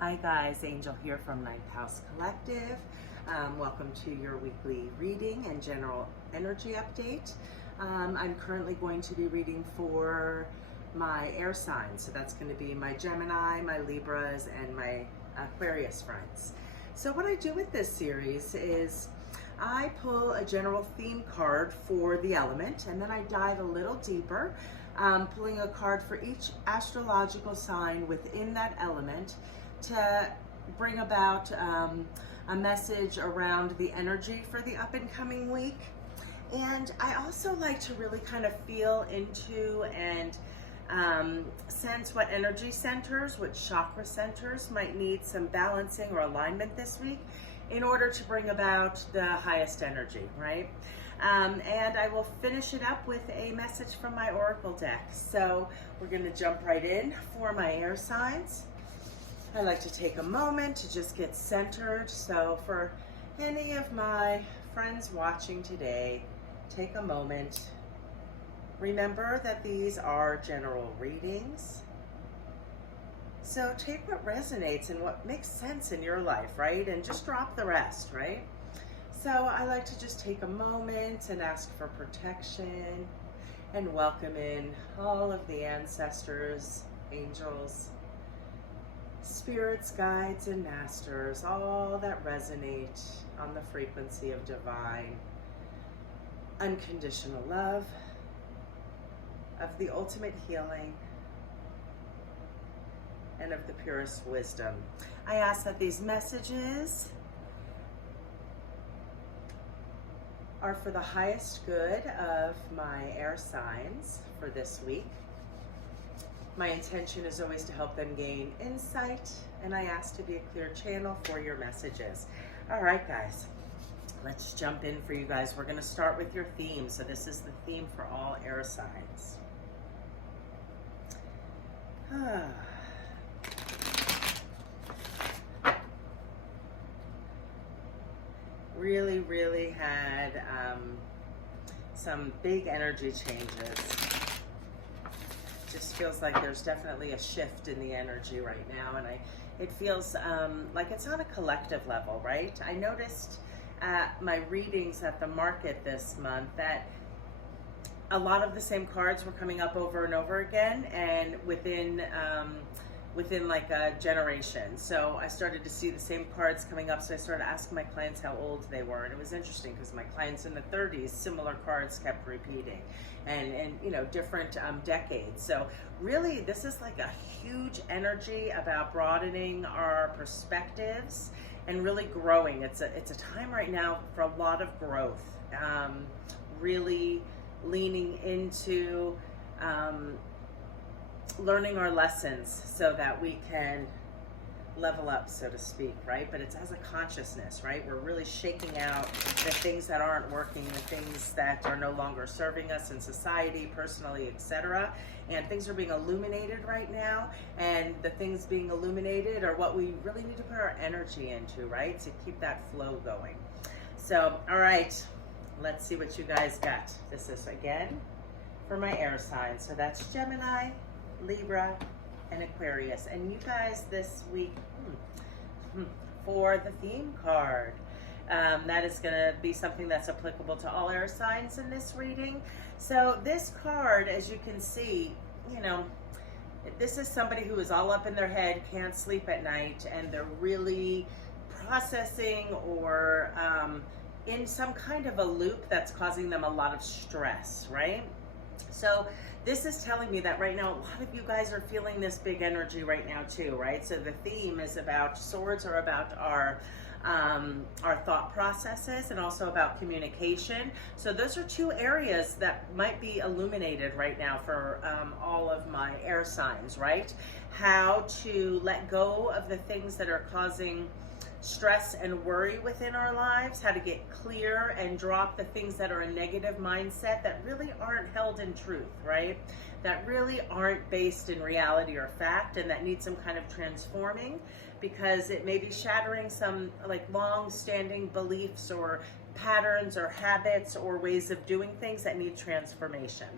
Hi guys, Angel here from Ninth House Collective. Welcome to your weekly reading and general energy update. I'm currently going to be reading for my air signs. So that's going to be my Gemini, my Libras, and my Aquarius friends. So what I do with this series is I pull a general theme card for the element, and then I dive a little deeper, pulling a card for each astrological sign within that element to bring about a message around the energy for the up and coming week. And I also like to really kind of feel into and sense what energy centers, what chakra centers might need some balancing or alignment this week in order to bring about the highest energy, right? And I will finish it up with a message from my oracle deck. So we're going to jump right in for my air signs. I like to take a moment to just get centered. So for any of my friends watching today, take a moment. Remember that these are general readings. So take what resonates and what makes sense in your life, right? And just drop the rest, right? So I like to just take a moment and ask for protection and welcome in all of the ancestors, angels, spirits, guides, and masters, all that resonate on the frequency of divine, unconditional love, of the ultimate healing, and of the purest wisdom. I ask that these messages are for the highest good of my air signs for this week. My intention is always to help them gain insight, and I ask to be a clear channel for your messages. All right, guys, let's jump in for you guys. We're going to start with your theme. So this is the theme for all air signs. Really had some big energy changes. Just feels like there's definitely a shift in the energy right now, and it feels like it's on a collective level, right? I noticed at my readings at the market this month that a lot of the same cards were coming up over and over again, and within like a generation. So I started to see the same cards coming up, so I started asking my clients how old they were, and it was interesting because my clients in the 30s, similar cards kept repeating, and you know, different decades. So really, this is like a huge energy about broadening our perspectives and really growing. It's a time right now for a lot of growth, really leaning into learning our lessons so that we can level up, so to speak, right? But it's as a consciousness, right? We're really shaking out the things that aren't working, the things that are no longer serving us in society, personally, etc. And things are being illuminated right now, and the things being illuminated are what we really need to put our energy into, right? To keep that flow going. So, all right, let's see what you guys got. This is, again, for my air signs. So that's Gemini, Libra, and Aquarius. And you guys this week, for the theme card, that is going to be something that's applicable to all air signs in this reading. So this card, as you can see, you know, this is somebody who is all up in their head, can't sleep at night, and they're really processing or in some kind of a loop that's causing them a lot of stress, right? So this is telling me that right now, a lot of you guys are feeling this big energy right now too, right? So the theme is about, swords are about our thought processes and also about communication. So those are two areas that might be illuminated right now for all of my air signs, right? How to let go of the things that are causing stress and worry within our lives, how to get clear and drop the things that are a negative mindset that really aren't held in truth, right? That really aren't based in reality or fact, and that need some kind of transforming, because it may be shattering some like long-standing beliefs or patterns or habits or ways of doing things that need transformation.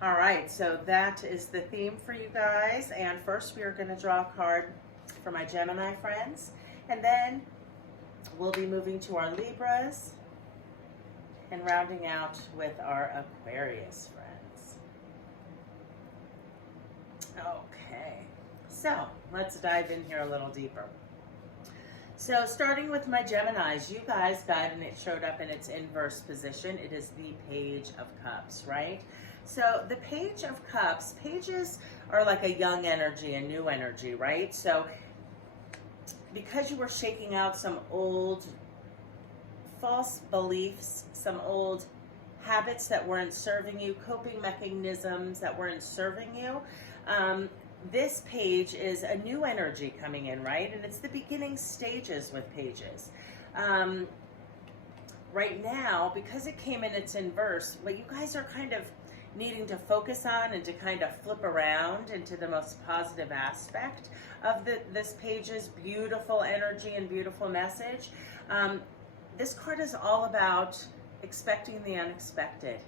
All right, so that is the theme for you guys. And first we are going to draw a card for my Gemini friends. And then we'll be moving to our Libras and rounding out with our Aquarius friends. Okay, so let's dive in here a little deeper. So starting with my Geminis, you guys got, and it showed up in its inverse position, it is the Page of Cups, right? So the Page of Cups, pages are like a young energy, a new energy, right? So because you were shaking out some old false beliefs, some old habits that weren't serving you, coping mechanisms that weren't serving you, this page is a new energy coming in, right? And it's the beginning stages with pages. Right now, because it came in its inverse, what you guys are kind of needing to focus on and to kind of flip around into the most positive aspect of this page's beautiful energy and beautiful message. This card is all about expecting the unexpected,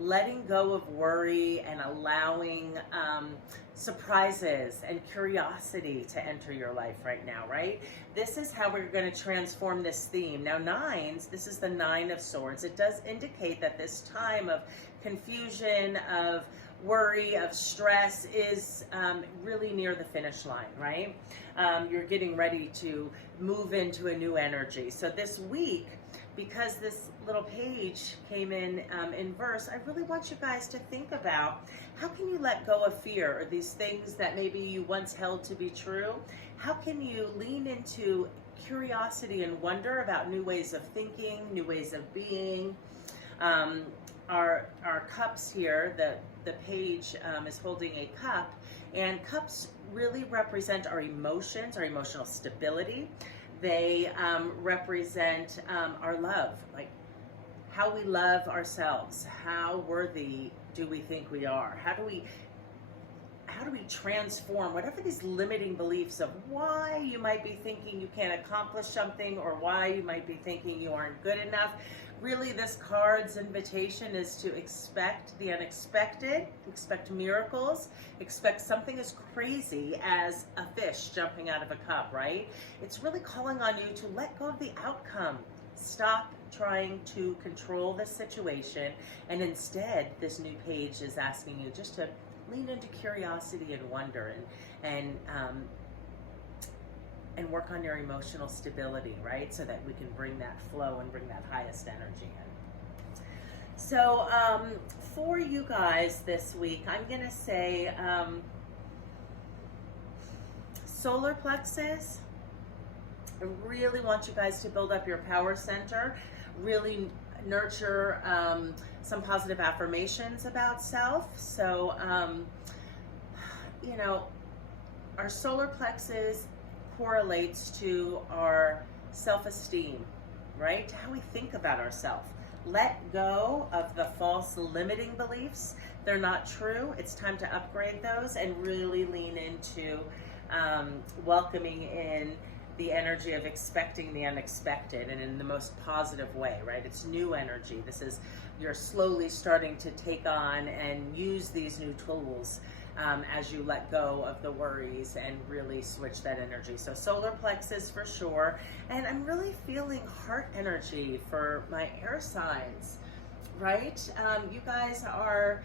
letting go of worry and allowing surprises and curiosity to enter your life right now, right? This is how we're going to transform this theme. Now, nines, this is the Nine of Swords. It does indicate that this time of confusion, of worry, of stress is really near the finish line, right? You're getting ready to move into a new energy. So this week, because this little page came in inverse, I really want you guys to think about how can you let go of fear or these things that maybe you once held to be true? How can you lean into curiosity and wonder about new ways of thinking, new ways of being? Our cups here, the page is holding a cup, and cups really represent our emotions, our emotional stability. They represent our love, like how we love ourselves, how worthy do we think we are, how do we transform whatever these limiting beliefs of why you might be thinking you can't accomplish something or why you might be thinking you aren't good enough. Really, this card's invitation is to expect the unexpected, expect miracles, expect something as crazy as a fish jumping out of a cup, right? It's really calling on you to let go of the outcome. Stop trying to control the situation, and instead, this new page is asking you just to lean into curiosity and wonder and work on your emotional stability, right? So that we can bring that flow and bring that highest energy in. So for you guys this week, I'm gonna say solar plexus. I really want you guys to build up your power center, really nurture some positive affirmations about self. So, you know, our solar plexus correlates to our self-esteem, right? How we think about ourselves. Let go of the false limiting beliefs. They're not true. It's time to upgrade those and really lean into welcoming in the energy of expecting the unexpected and in the most positive way, right? It's new energy. This is, you're slowly starting to take on and use these new tools as you let go of the worries and really switch that energy. So solar plexus for sure. And I'm really feeling heart energy for my air signs, right? You guys are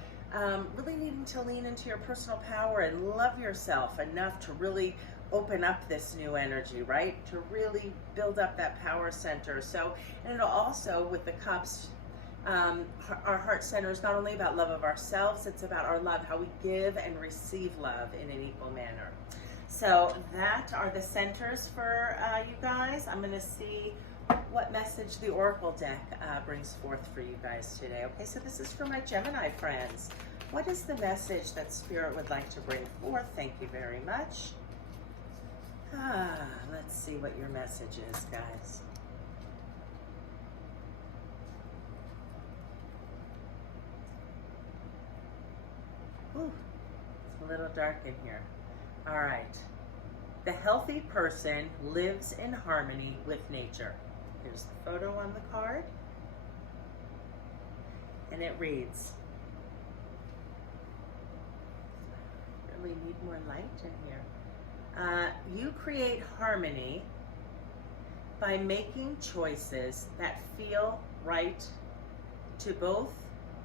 really needing to lean into your personal power and love yourself enough to really open up this new energy, right? To really build up that power center. So, and also with the cups, our heart center is not only about love of ourselves, it's about our love, how we give and receive love in an equal manner. So that are the centers for you guys. I'm going to see what message the Oracle deck brings forth for you guys today. Okay, so this is for my Gemini friends. What is the message that Spirit would like to bring forth? Thank you very much. Let's see what your message is, guys. Ooh, it's a little dark in here. All right. The healthy person lives in harmony with nature. Here's the photo on the card. And it reads, really need more light in here. You create harmony by making choices that feel right to both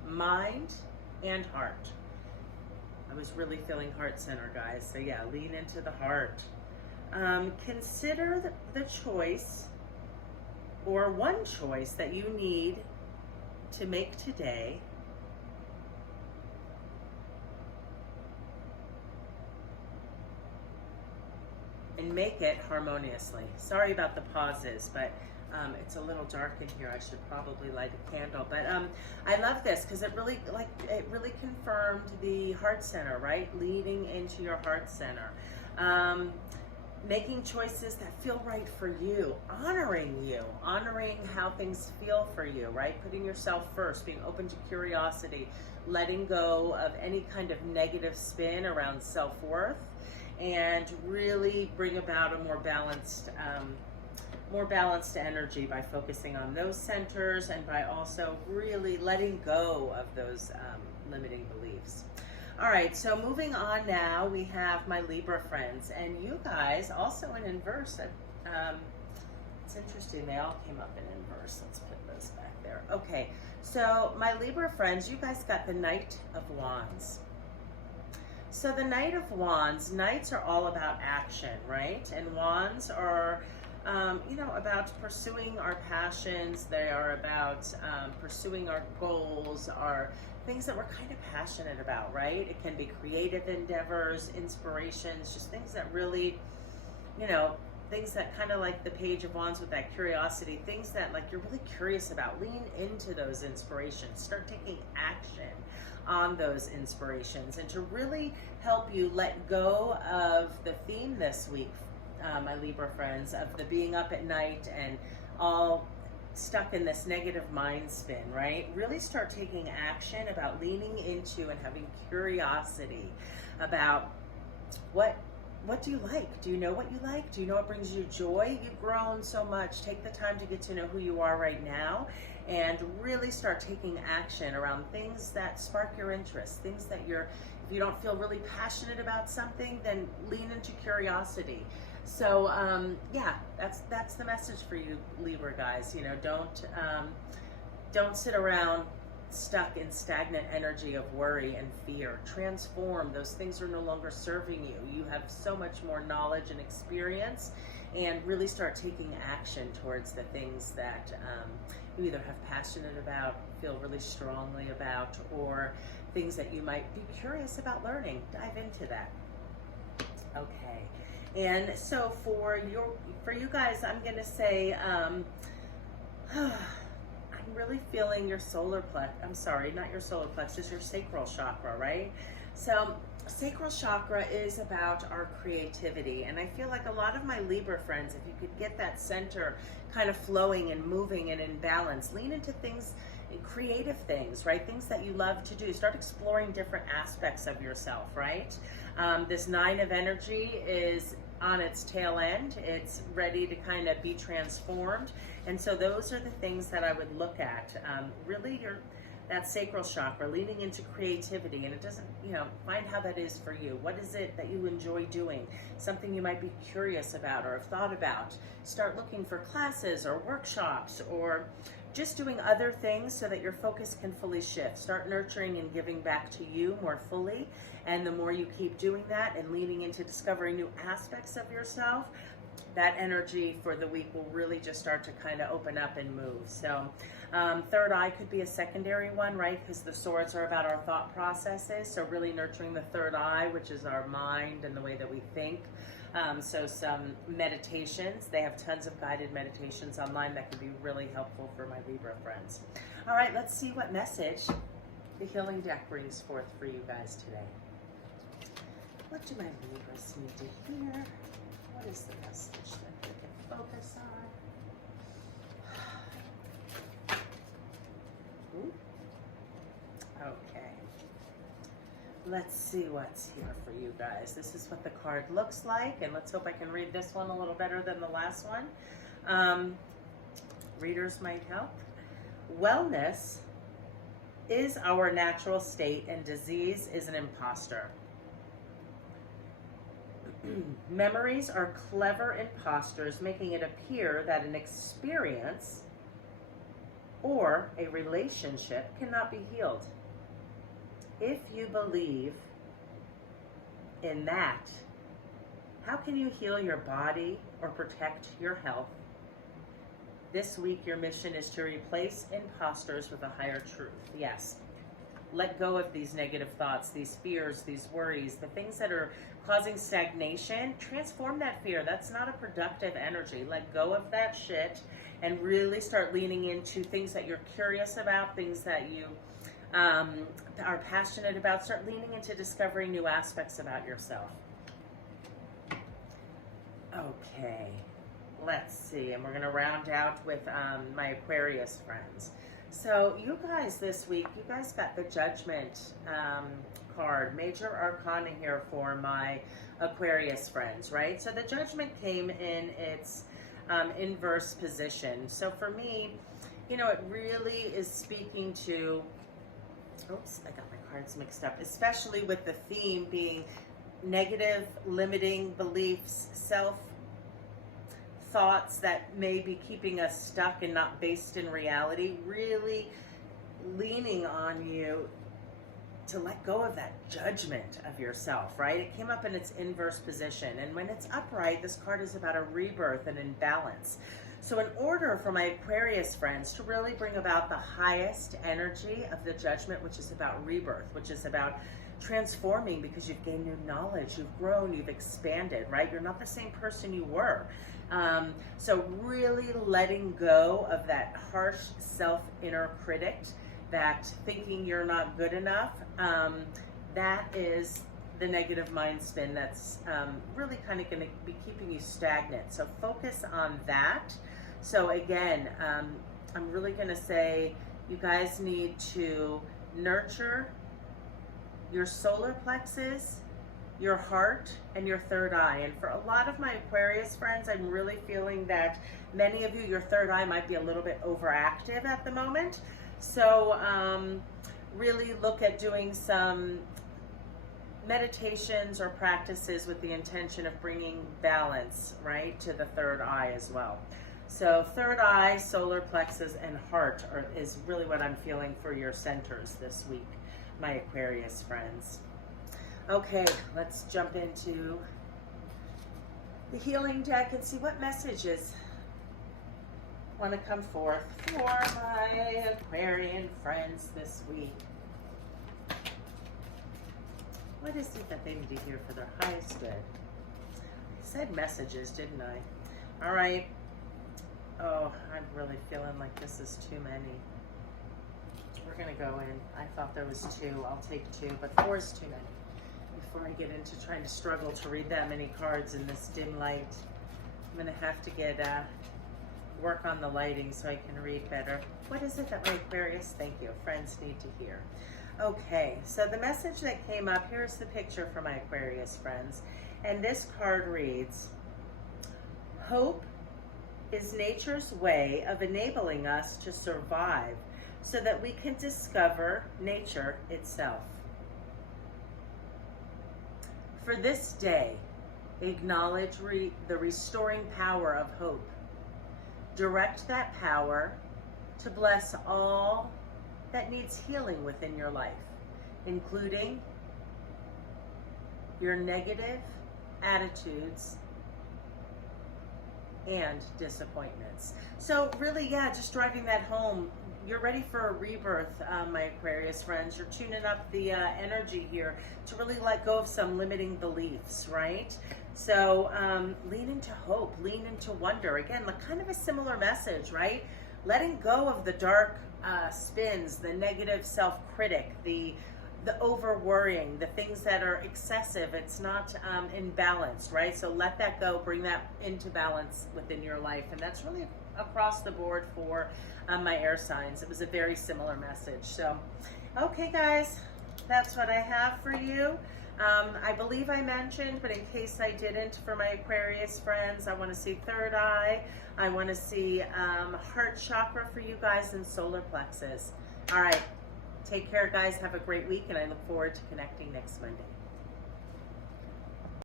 mind and heart. I was really feeling heart center, guys. So yeah, lean into the heart. Consider the choice or one choice that you need to make today and make it harmoniously. Sorry about the pauses, but it's a little dark in here. I should probably light a candle. But I love this because it really confirmed the heart center, right? Leading into your heart center. Making choices that feel right for you, honoring how things feel for you, right? Putting yourself first, being open to curiosity, letting go of any kind of negative spin around self-worth, and really bring about a more balanced energy by focusing on those centers and by also really letting go of those limiting beliefs. All right, so moving on now, we have my Libra friends, and you guys also in inverse. It's interesting, they all came up in inverse. Let's put those back there. Okay, so my Libra friends, you guys got the Knight of Wands. So the Knight of Wands, Knights are all about action, right? And Wands are, about pursuing our passions. They are about pursuing our goals, our things that we're kind of passionate about, right? It can be creative endeavors, inspirations, just things that really, things that kind of like the Page of Wands with that curiosity, things that like you're really curious about. Lean into those inspirations. Start taking action on those inspirations, and to really help you let go of the theme this week, my Libra friends, of the being up at night and all stuck in this negative mind spin, right? Really start taking action about leaning into and having curiosity about what do you like? Do you know what you like? Do you know what brings you joy? You've grown so much. Take the time to get to know who you are right now and really start taking action around things that spark your interest, things that if you don't feel really passionate about something, then lean into curiosity. So yeah, that's the message for you Libra guys. Don't sit around stuck in stagnant energy of worry and fear. Transform. Those things are no longer serving you. You have so much more knowledge and experience, and really start taking action towards the things that you either have passionate about, feel really strongly about, or things that you might be curious about learning. Dive into that. Okay. And so for you guys, I'm going to say, I'm really feeling your solar plex. I'm sorry, not your solar plexus, your sacral chakra, right? So sacral chakra is about our creativity. And I feel like a lot of my Libra friends, if you could get that center kind of flowing and moving and in balance, lean into things, creative things, right? Things that you love to do. Start exploring different aspects of yourself, right? This 9 of energy is on its tail end. It's ready to kind of be transformed. And so those are the things that I would look at. Really that sacral chakra, leaning into creativity, and it doesn't, find how that is for you. What is it that you enjoy doing? Something you might be curious about or have thought about. Start looking for classes or workshops or just doing other things so that your focus can fully shift. Start nurturing and giving back to you more fully. And the more you keep doing that and leaning into discovering new aspects of yourself, that energy for the week will really just start to kind of open up and move. So third eye could be a secondary one, right? Because the swords are about our thought processes. So really nurturing the third eye, which is our mind and the way that we think. So some meditations. They have tons of guided meditations online that can be really helpful for my Libra friends. All right, let's see what message the healing deck brings forth for you guys today. What do my Libras need to hear? What is the message that they can focus on? Ooh. Okay. Let's see what's here for you guys. This is what the card looks like, and let's hope I can read this one a little better than the last one. Readers might help. Wellness is our natural state, and disease is an imposter. Memories are clever imposters, making it appear that an experience or a relationship cannot be healed. If you believe in that, how can you heal your body or protect your health? This week, your mission is to replace imposters with a higher truth. Yes. Let go of these negative thoughts, these fears, these worries, the things that are causing stagnation. Transform that fear. That's not a productive energy. Let go of that shit and really start leaning into things that you're curious about, things that you are passionate about. Start leaning into discovering new aspects about yourself. Okay, let's see. And we're going to round out with my Aquarius friends. So you guys this week, you guys got the Judgment card, major arcana here for my Aquarius friends, right? So the Judgment came in its inverse position. So for me, you know, it really is speaking to, oops, I got my cards mixed up, especially with the theme being negative, limiting beliefs, thoughts that may be keeping us stuck and not based in reality, really leaning on you to let go of that judgment of yourself, right? It came up in its inverse position. And when it's upright, this card is about a rebirth and imbalance. So in order for my Aquarius friends to really bring about the highest energy of the Judgment, which is about rebirth, which is about transforming because you've gained new knowledge, you've grown, you've expanded, right? You're not the same person you were. So really letting go of that harsh self-inner critic, that thinking you're not good enough, that is the negative mind spin that's really kind of going to be keeping you stagnant. So focus on that. So again, I'm really going to say you guys need to nurture your solar plexus, your heart, and your third eye. And for a lot of my Aquarius friends, I'm really feeling that many of you, your third eye might be a little bit overactive at the moment. So really look at doing some meditations or practices with the intention of bringing balance, right, to the third eye as well. So third eye, solar plexus, and heart is really what I'm feeling for your centers this week, my Aquarius friends. Okay, let's jump into the healing deck and see what messages want to come forth for my Aquarian friends this week. What is it that they need to hear for their highest good? I said messages, didn't I? All right. Oh, I'm really feeling like this is too many. We're going to go in. I thought there was 2. I'll take 2, but 4 is too many. Before I get into trying to struggle to read that many cards in this dim light, I'm going to have to get work on the lighting so I can read better. What is it that my Aquarius, thank you, friends need to hear? Okay, so the message that came up, here's the picture for my Aquarius friends. And this card reads, hope is nature's way of enabling us to survive so that we can discover nature itself. For this day, acknowledge the restoring power of hope. Direct that power to bless all that needs healing within your life, including your negative attitudes and disappointments. So really, yeah, just driving that home. You're ready for a rebirth, my Aquarius friends. You're tuning up the energy here to really let go of some limiting beliefs, right? So lean into hope, lean into wonder. Again, like kind of a similar message, right? Letting go of the dark spins, the negative self-critic, the over-worrying, the things that are excessive. It's not in balance, right? So let that go, bring that into balance within your life. And that's really across the board for my air signs. It was a very similar message. So, okay guys, that's what I have for you. I believe I mentioned, but in case I didn't, for my Aquarius friends, I want to see third eye. I want to see heart chakra for you guys and solar plexus. All right, take care guys. Have a great week, and I look forward to connecting next Monday.